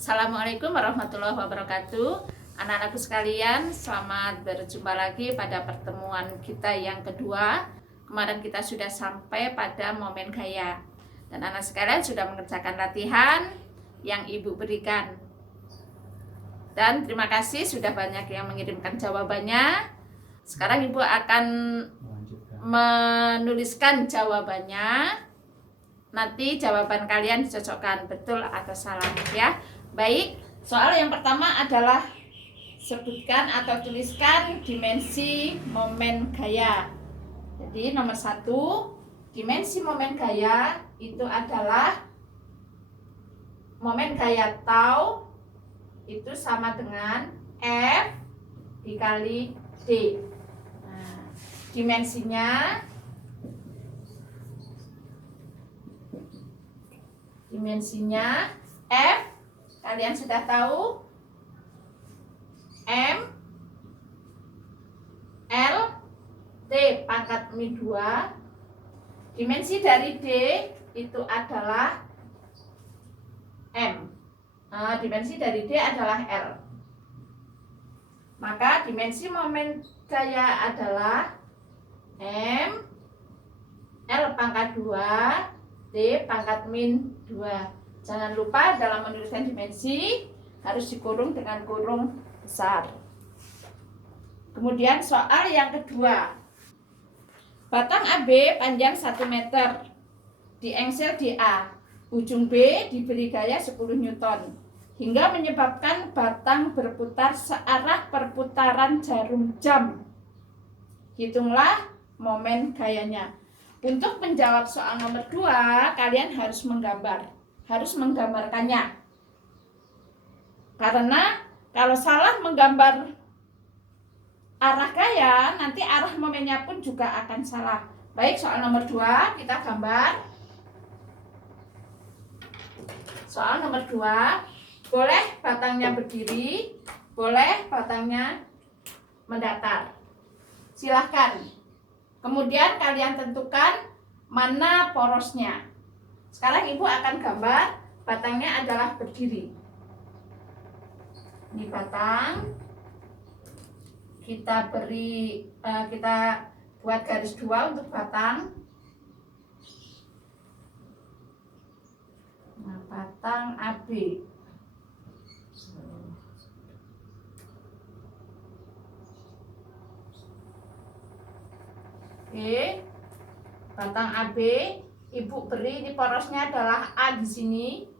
Assalamualaikum warahmatullahi wabarakatuh. Anak-anakku sekalian, selamat berjumpa lagi pada pertemuan kita yang kedua. Kemarin kita sudah sampai pada momen gaya. Dan anak sekalian sudah mengerjakan latihan yang ibu berikan. Dan terima kasih sudah banyak yang mengirimkan jawabannya. Sekarang ibu akan menuliskan jawabannya. Nanti jawaban kalian dicocokkan betul atau salah ya. Baik, soal yang pertama adalah sebutkan atau tuliskan dimensi momen gaya. Jadi nomor 1, dimensi momen gaya itu adalah momen gaya tau itu sama dengan F dikali D. Nah, dimensinya F kalian sudah tahu, M L T pangkat Mi 2. Dimensi dari D itu adalah M. Dimensi dari D adalah L. Maka dimensi momen gaya adalah M L pangkat 2 D pangkat min 2. Jangan lupa dalam menuliskan dimensi harus dikurung dengan kurung besar. Kemudian soal yang kedua. Batang AB panjang 1 meter di engsel DA. Ujung B diberi gaya 10 Newton hingga menyebabkan batang berputar searah perputaran jarum jam. Hitunglah momen gayanya. Untuk menjawab soal nomor 2, kalian harus menggambarkannya. Karena kalau salah menggambar arah gaya, nanti arah momennya pun juga akan salah. Baik, soal nomor 2 kita gambar. Soal nomor 2, boleh batangnya berdiri, boleh batangnya mendatar. Silahkan. Kemudian kalian tentukan mana porosnya. Sekarang ibu akan gambar batangnya adalah berdiri. Ini batang. Kita buat garis 2 untuk batang. Nah, batang AB. Oke, batang AB, ibu beri di porosnya adalah A di sini,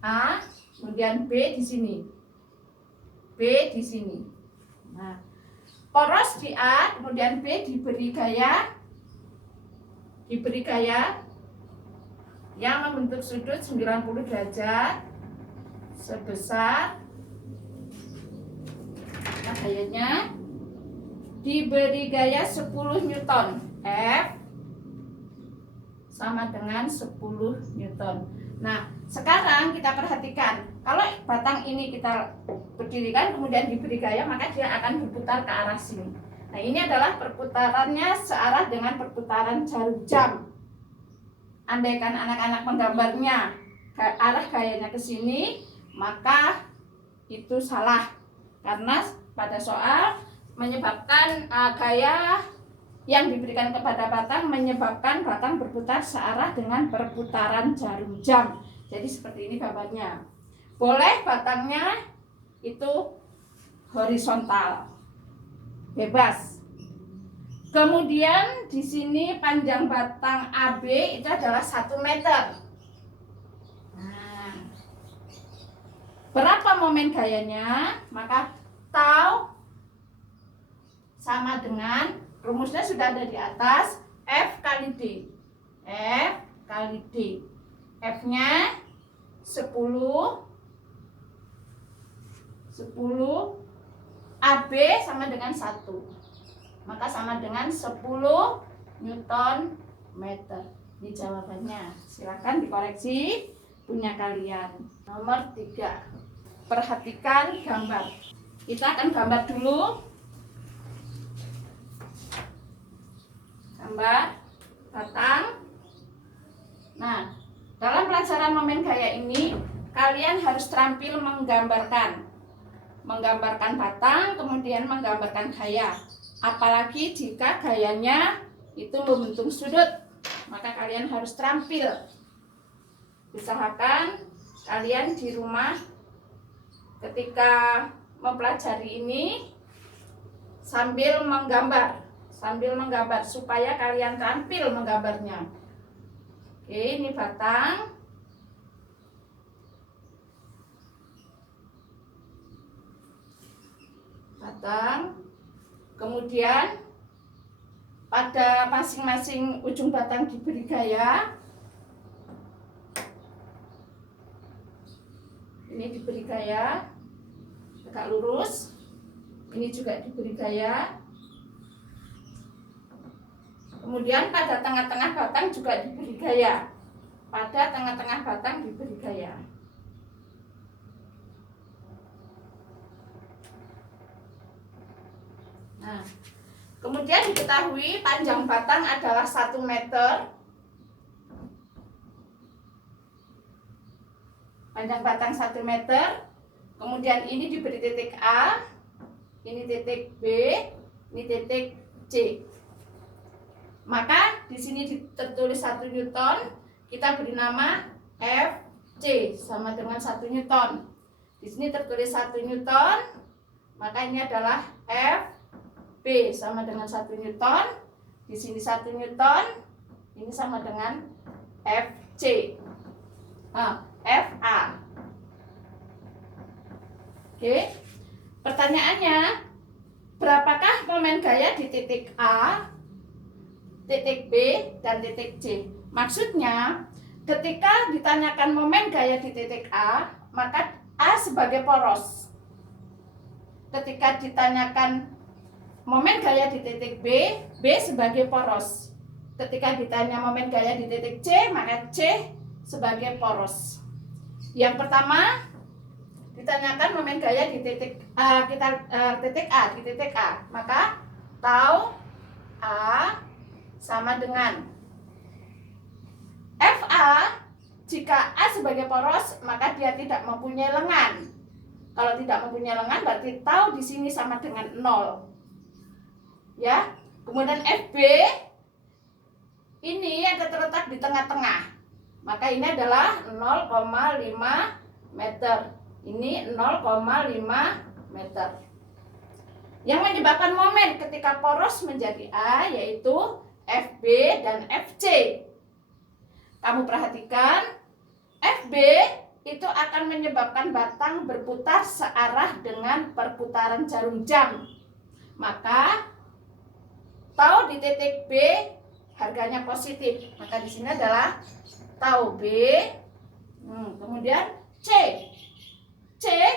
A, kemudian B di sini, B di sini. Nah, poros di A, kemudian B diberi gaya yang membentuk sudut 90 derajat sebesar, nah gayanya diberi gaya 10 Newton. F sama dengan 10 Newton. Nah, sekarang kita perhatikan. Kalau batang ini kita berdirikan kemudian diberi gaya, maka dia akan berputar ke arah sini. Nah, ini adalah perputarannya searah dengan perputaran jarum jam. Andaikan anak-anak menggambarnya arah gayanya ke sini, maka itu salah. Karena pada soal menyebabkan gaya yang diberikan kepada batang menyebabkan batang berputar searah dengan perputaran jarum jam. Jadi seperti ini gambarnya. Boleh batangnya itu horizontal, bebas. Kemudian di sini panjang batang AB itu adalah 1 meter. Nah, berapa momen gayanya? Maka tau sama dengan, rumusnya sudah ada di atas, F kali D. F kali D. F-nya 10 AB sama dengan 1. Maka sama dengan 10 Newton meter. Ini jawabannya. Silakan dikoreksi punya kalian. Nomor 3. Perhatikan gambar. Kita akan gambar dulu. Gambar batang. Nah, dalam pelajaran momen gaya ini kalian harus terampil menggambarkan batang, kemudian menggambarkan gaya. Apalagi jika gayanya itu membentuk sudut, maka kalian harus terampil. Usahakan kalian di rumah ketika mempelajari ini sambil menggambar supaya kalian terampil menggambarnya. Oke, ini batang. Kemudian pada masing-masing ujung batang diberi gaya. Ini diberi gaya tegak lurus, ini juga diberi gaya. Kemudian pada tengah-tengah batang juga diberi gaya. Nah, kemudian diketahui panjang batang adalah 1 meter. Panjang batang 1 meter. Kemudian ini diberi titik A, ini titik B, ini titik C. Maka di sini tertulis 1 Newton, kita beri nama FC sama dengan 1 Newton. Di sini tertulis 1 Newton, maka ini adalah FB sama dengan 1 Newton. Di sini 1 Newton, ini sama dengan FC. FA. Oke. Pertanyaannya, berapakah momen gaya di titik A, titik B, dan titik C? Maksudnya, ketika ditanyakan momen gaya di titik A, maka A sebagai poros. Ketika ditanyakan momen gaya di titik B, B sebagai poros. Ketika ditanya momen gaya di titik C, maka C sebagai poros. Yang pertama, ditanyakan momen gaya di titik A, maka tau A sama dengan FA. Jika A sebagai poros, maka dia tidak mempunyai lengan. Kalau tidak mempunyai lengan, berarti tau di sini sama dengan 0. Ya. Kemudian FB ini ada terletak di tengah-tengah. Maka ini adalah 0,5 meter. Ini 0,5 meter. Yang menyebabkan momen ketika poros menjadi A yaitu FB dan FC. Kamu perhatikan, FB itu akan menyebabkan batang berputar searah dengan perputaran jarum jam. Maka tau di titik B harganya positif. Maka di sini adalah tau B. Kemudian C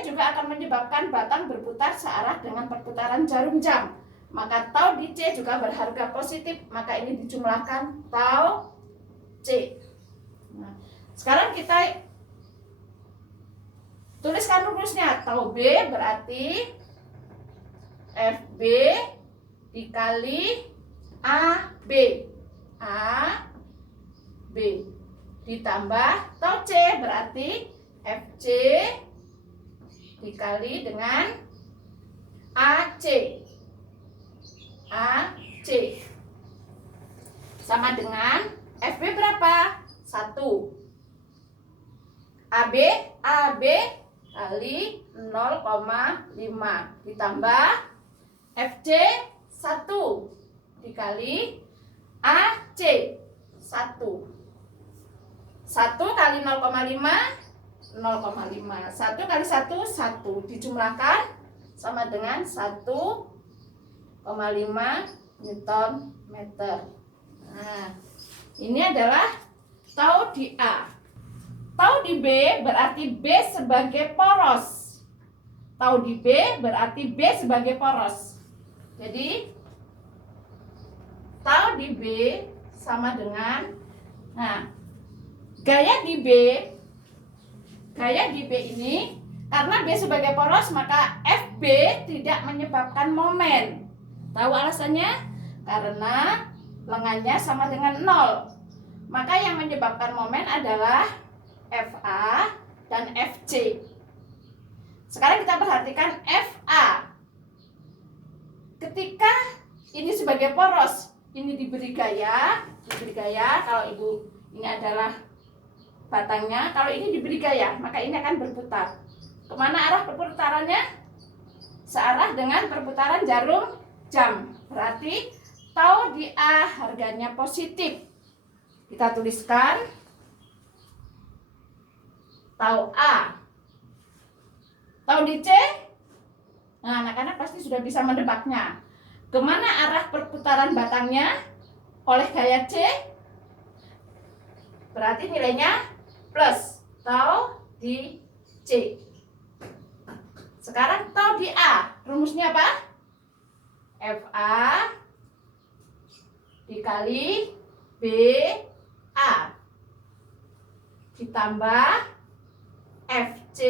juga akan menyebabkan batang berputar searah dengan perputaran jarum jam. Maka tau di C juga berharga positif. Maka ini dijumlahkan tau C. Nah, sekarang kita tuliskan rumusnya. Tau B berarti FB dikali AB. Ditambah tau C berarti FC dikali dengan AC. Sama dengan FB berapa? 1. AB kali 0,5 ditambah FC 1 dikali AC 1. 1 kali 0,5 0,5. 1 kali 1 1 dijumlahkan sama dengan 1,5 Newton meter. Nah, ini adalah tau di A. Tau di B berarti B sebagai poros. Tau di B berarti B sebagai poros. Jadi tau di B sama dengan, nah, gaya di B ini karena B sebagai poros maka FB tidak menyebabkan momen. Tahu alasannya? Karena lengannya sama dengan 0. Maka yang menyebabkan momen adalah FA dan FC. Sekarang kita perhatikan FA. Ketika ini sebagai poros, ini diberi gaya, kalau Ibu ini adalah batangnya, kalau ini diberi gaya, maka ini akan berputar. Kemana arah perputarannya? Searah dengan perputaran jarum jam. Berarti tau di A harganya positif. Kita tuliskan tau A. Tau di C? Nah, anak-anak pasti sudah bisa mendebaknya. Kemana arah perputaran batangnya oleh gaya C? Berarti nilainya plus. Tau di C. Sekarang tau di A. Rumusnya apa? FA dikali BA ditambah FC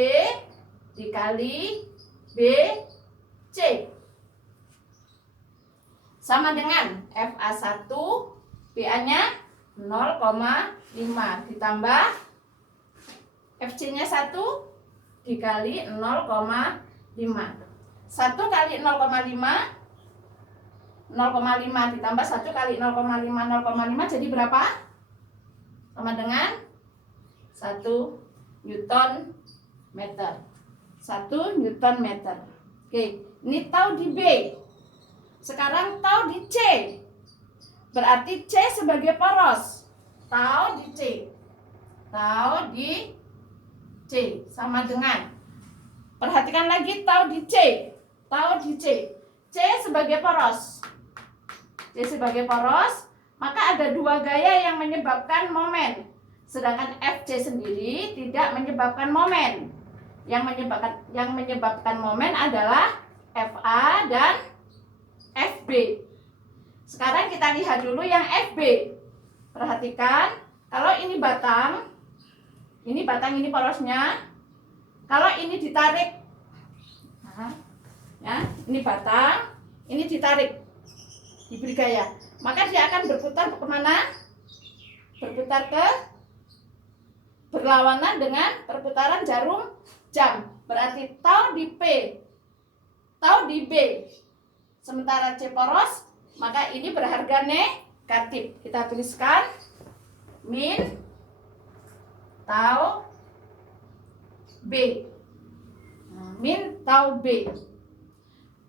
dikali BC sama dengan FA1 BA-nya 0,5 ditambah FC-nya 1 dikali 0,5. 1 kali 0,5 ditambah 1 kali 0,5 jadi berapa? Sama dengan 1 Newton meter. 1 Newton meter. Oke, ini tau di B. Sekarang tau di C. Berarti C sebagai poros. Tau di C. Tau di C sama dengan, perhatikan lagi tau di C. Tau di C. C sebagai poros. C sebagai poros, maka ada dua gaya yang menyebabkan momen. Sedangkan FC sendiri tidak menyebabkan momen. Yang menyebabkan momen adalah FA dan FB. Sekarang kita lihat dulu yang FB. Perhatikan, kalau ini batang, ini porosnya. Kalau ini ditarik, ya, ini batang, ini ditarik, diberi gaya, maka dia akan berputar kemana? Berputar ke berlawanan dengan perputaran jarum jam. Berarti tau di P, tau di B. Sementara C poros, maka ini berharga negatif. Kita tuliskan min tau B. Min tau B.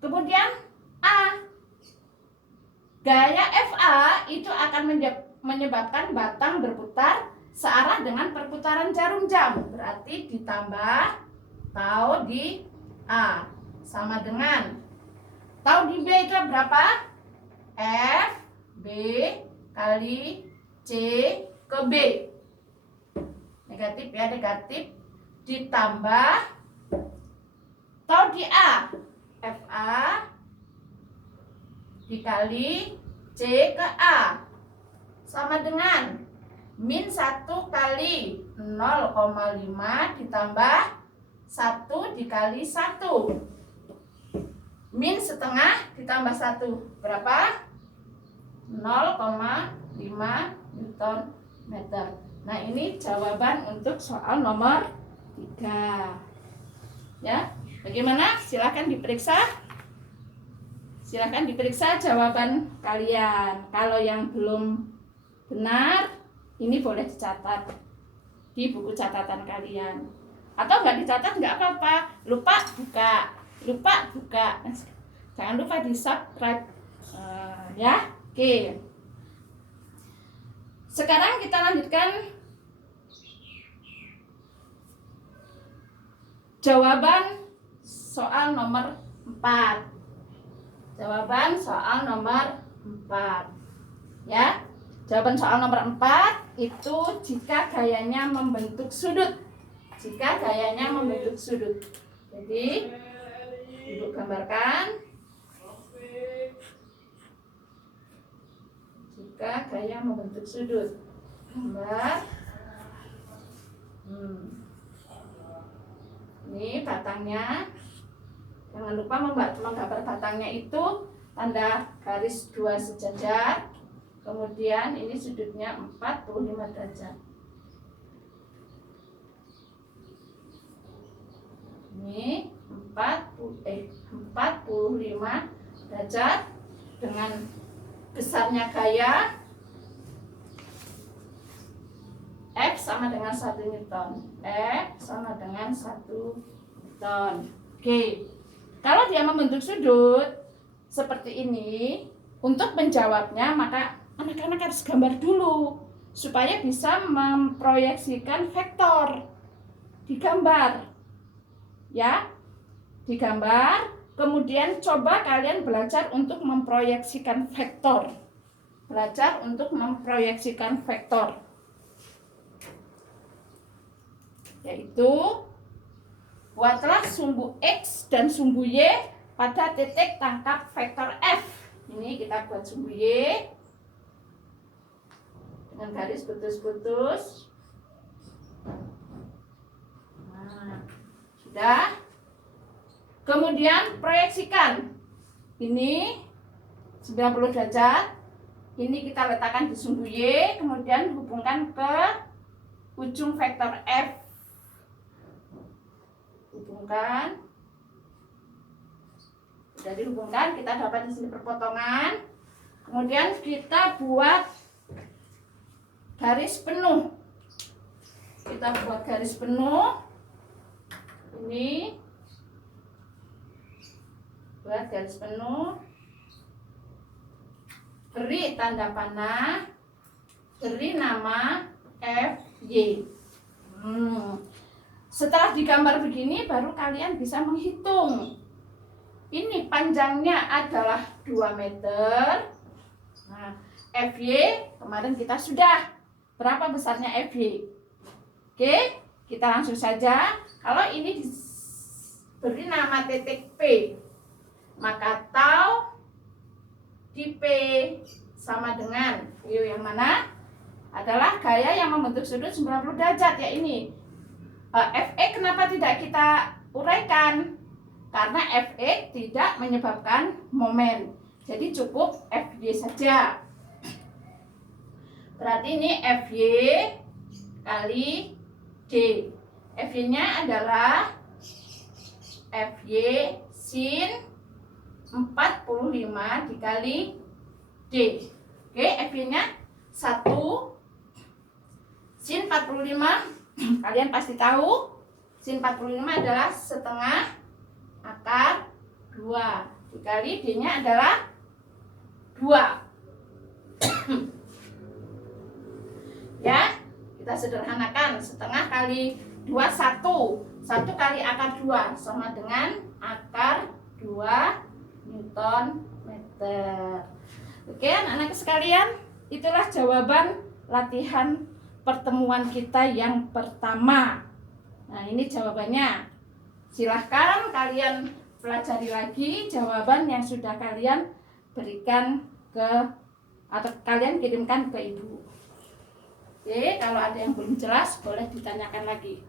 Kemudian A. Gaya FA itu akan menyebabkan batang berputar searah dengan perputaran jarum jam. Berarti ditambah tau di A sama dengan tau di B itu berapa? F B kali C ke B. Negatif ya, negatif. Ditambah tau di A. FA dikali C ke A sama dengan min 1 kali 0,5 ditambah 1 dikali 1. Min setengah ditambah 1 berapa? 0,5 Newton meter. Nah, ini jawaban untuk soal nomor 3. Ya, bagaimana? Silahkan diperiksa. Silahkan diperiksa jawaban kalian. Kalau yang belum benar, ini boleh dicatat di buku catatan kalian. Atau nggak dicatat nggak apa-apa. Lupa buka. Jangan lupa di subscribe. Ya, oke. Sekarang kita lanjutkan jawaban soal nomor 4. Jawaban soal nomor 4. Ya. Jawaban soal nomor 4 itu jika gayanya membentuk sudut. Jika gayanya membentuk sudut. Jadi, Ibu gambarkan. Jika gaya membentuk sudut. Gambar. Ini batangnya. Jangan lupa menggambar batangnya itu tanda garis 2 sejajar. Kemudian ini sudutnya 45 derajat. Ini 45 derajat dengan besarnya gaya F sama dengan 1 Newton. F sama dengan 1 Newton. Oke. Kalau dia membentuk sudut seperti ini, untuk menjawabnya maka anak-anak harus gambar dulu supaya bisa memproyeksikan vektor. Digambar. Ya. Digambar, kemudian coba kalian belajar untuk memproyeksikan vektor. Belajar untuk memproyeksikan vektor. Yaitu buatlah sumbu X dan sumbu Y pada titik tangkap vektor F. Ini kita buat sumbu Y dengan garis putus-putus. Nah, sudah. Kemudian proyeksikan. Ini 90 derajat. Ini kita letakkan di sumbu Y, kemudian hubungkan ke ujung vektor F. Hubungkan. Sudah dihubungkan, kita dapat di sini perpotongan. Kemudian kita buat garis penuh. Kita buat garis penuh. Ini buat garis penuh, beri tanda panah, beri nama FY. Setelah digambar begini baru kalian bisa menghitung. Ini panjangnya adalah 2 meter. Nah, FY kemarin kita sudah. Berapa besarnya FY? Oke, kita langsung saja. Kalau ini diberi nama titik P, maka tau di P sama dengan yang mana? Adalah gaya yang membentuk sudut 90 derajat, ya ini. FE kenapa tidak kita uraikan? Karena FE tidak menyebabkan momen. Jadi cukup FY saja. Berarti ini FY kali D. FY-nya adalah FY sin 45 dikali D. Oke, FY-nya 1 sin 45. Kalian pasti tahu sin 45 adalah setengah akar 2 dikali D-nya adalah 2. Ya, kita sederhanakan. Setengah kali 2 1. 1 kali akar 2 sama dengan akar 2 Newton meter. Oke, anak-anak sekalian, itulah jawaban latihan pertemuan kita yang pertama. Nah, ini jawabannya. Silahkan kalian pelajari lagi jawaban yang sudah kalian berikan ke atau kalian kirimkan ke ibu. Oke, kalau ada yang belum jelas boleh ditanyakan lagi.